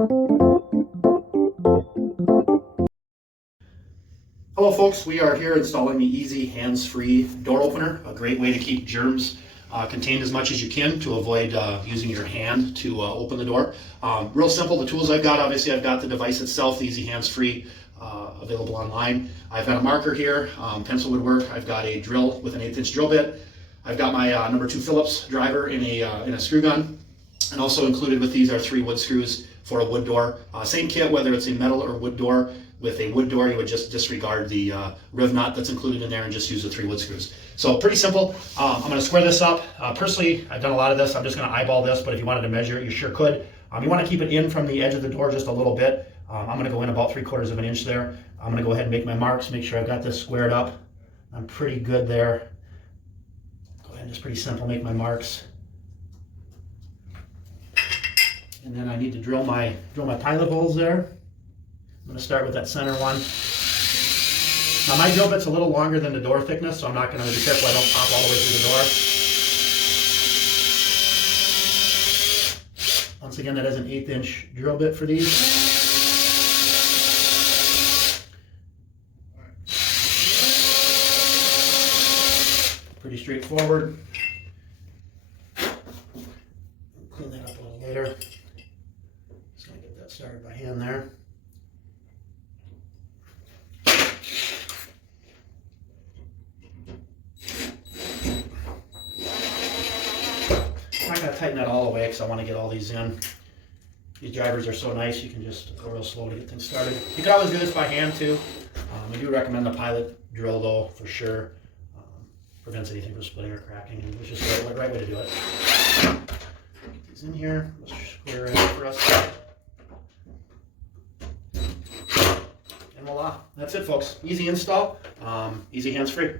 Hello folks, we are here installing the easy hands-free door opener, a great way to keep germs contained as much as you can to avoid using your hand to open the door. Real simple, the tools I've got, obviously I've got the device itself, the easy hands-free, available online. I've got a marker here, pencil would work. I've got a drill with an 1/8 inch drill bit. I've got my number 2 Phillips driver in a screw gun. And also included with these are 3 wood screws for a wood door. Same kit, whether it's a metal or wood door. With a wood door, you would just disregard the riv knot that's included in there and just use the 3 wood screws. So pretty simple. I'm going to square this up. Personally, I've done a lot of this. I'm just going to eyeball this, but if you wanted to measure it, you sure could. You want to keep it in from the edge of the door just a little bit. I'm going to go in about 3/4 of an inch there. I'm going to go ahead and make my marks, make sure I've got this squared up. I'm pretty good there. Go ahead and just pretty simple, make my marks. And then I need to drill my pilot holes there. I'm going to start with that center one. Now my drill bit's a little longer than the door thickness, so I'm not going to be careful I don't pop all the way through the door. Once again, that is an 1/8 inch drill bit for these. Pretty straightforward. Clean that up a little later. Just going to get that started by hand there. I'm not going to tighten that all the way because I want to get all these in. These drivers are so nice, you can just go real slow to get things started. You can always do this by hand too. I do recommend the pilot drill though, for sure. Prevents anything from splitting or cracking, and it's just the right way to do it. Get these in here, let's square it for us. And voila, that's it folks. Easy install, easy hands-free.